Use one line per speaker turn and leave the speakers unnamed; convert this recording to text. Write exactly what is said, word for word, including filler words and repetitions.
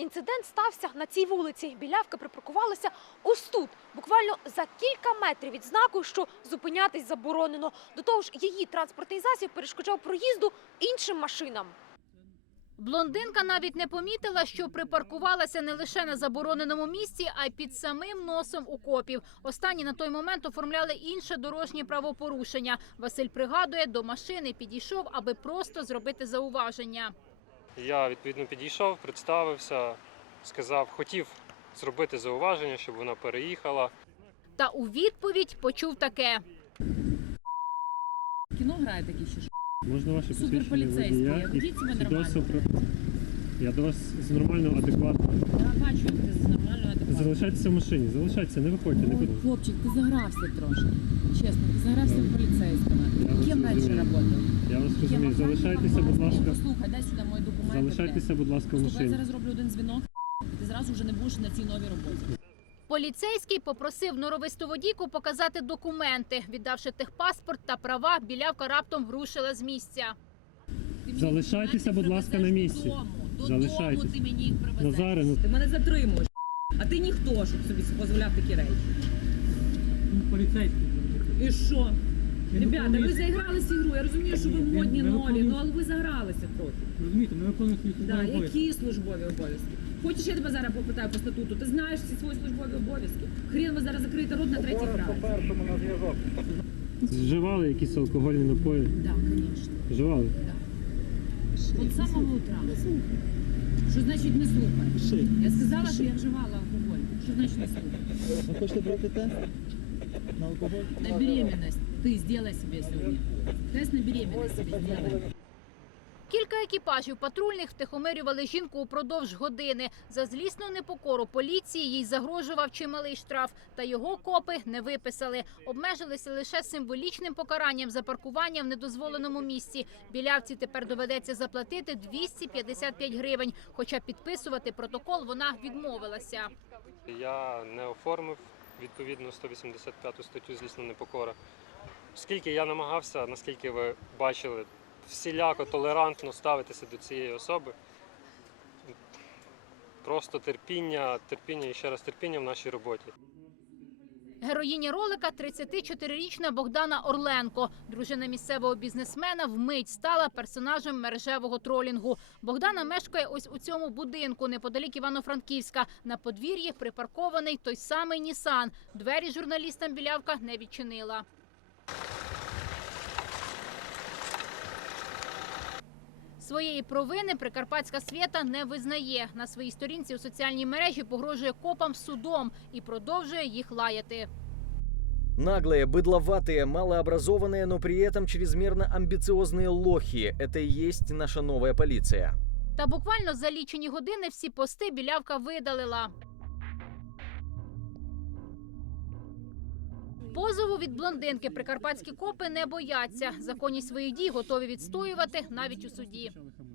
Інцидент стався на цій вулиці. Білявка припаркувалася ось тут, буквально за кілька метрів від знаку, що зупинятись заборонено. До того ж, її транспортний засіб перешкоджав проїзду іншим машинам.
Блондинка навіть не помітила, що припаркувалася не лише на забороненому місці, а й під самим носом у копів. Останні на той момент оформляли інше дорожнє правопорушення. Василь пригадує, до машини підійшов, аби просто зробити зауваження.
Я, відповідно, підійшов, представився, сказав, хотів зробити зауваження, щоб вона переїхала.
Та у відповідь почув таке.
Кіно грає такі ще.
Можна ваше
Суперполіцейський.
посвідчення водія
Ведіть себе
і свідоцтво
нормально.
про... Я до вас з нормально, адекватно.
Я бачу, як ти нормально адекватно.
Залишайтеся в машині, залишайтеся, не виходьте, не
Ой,
будь.
хлопчик, ти загрався трошки. Чесно, ти загрався в поліцейському.
Я вас
Ким раніше
розумію.
працював?
Я вас
Ким
розумію.
охранником?
Залишайтеся, будь ласка.
Послухай, дай сюди мої документи.
Залишайтеся, будь ласка, в
Слухай, я
машині.
зараз роблю один дзвінок, і ти зразу вже не будеш на цій новій роботі.
Поліцейський попросив норовисту водійку показати документи. Віддавши техпаспорт та права, білявка раптом рушила з місця.
Ти мені
Залишайтеся,
документи
будь ласка,
привезеш
на місці.
Додому. Додому
Залишайтеся.
ти мені їх привезеш.
Назаре, ну...
Ти мене затримуєш. А ти ніхто, щоб собі дозволяв такі речі.
Поліцейський.
І що?
Я
Ребята,
виконую-
ви заігралися ігру. Я розумію, що ви
Ні,
модні,
ми
нові,
виконуємо-
ну але ви загралися трохи.
Розумієте, ми виконуємо свої
Да,
службові обов'язки.
які службові обов'язки? Хочеш, я тебе зараз попитаю по статуту? Ти знаєш всі свої службові обов'язки? Хрін ви зараз закриєте рот на третій фразі.
Вживали якісь алкогольні напої?
Так, звісно.
Вживали?
От з самого утра. Що значить не слухаєш? Я сказала, що я вживала алкоголь. Що значить не слухаєш?
Ви хочете брати тест на алкоголь?
На беременность ты сделай себе сьогодні. Тест на беременность себе сделай.
Кілька екіпажів патрульних втихомирювали жінку упродовж години. За злісну непокору поліції їй загрожував чималий штраф. Та його копи не виписали. Обмежилися лише символічним покаранням за паркування в недозволеному місці. Білявці тепер доведеться заплатити двісті п'ятдесят п'ять гривень. Хоча підписувати протокол вона відмовилася.
Я не оформив, відповідно, сто вісімдесят п'яту статтю «Злісна непокора». Оскільки я намагався, наскільки ви бачили, всіляко толерантно ставитися до цієї особи. Просто терпіння, терпіння і ще раз терпіння в нашій роботі.
Героїня ролика – тридцятичотирирічна Богдана Орленко. Дружина місцевого бізнесмена вмить стала персонажем мережевого тролінгу. Богдана мешкає ось у цьому будинку, неподалік Івано-Франківська. На подвір'ї припаркований той самий Нісан. Двері журналістам білявка не відчинила. Своєї провини прикарпатська Свєта не визнає. На своїй сторінці у соціальній мережі погрожує копам судом і продовжує їх лаяти.
Наглые, быдловатые, малообразованные, но при этом чрезмерно амбициозные лохи – это и есть наша новая полиция.
Та буквально за лічені години всі пости білявка видалила. Позову від блондинки прикарпатські копи не бояться. Законність своїх дій готові відстоювати навіть у суді.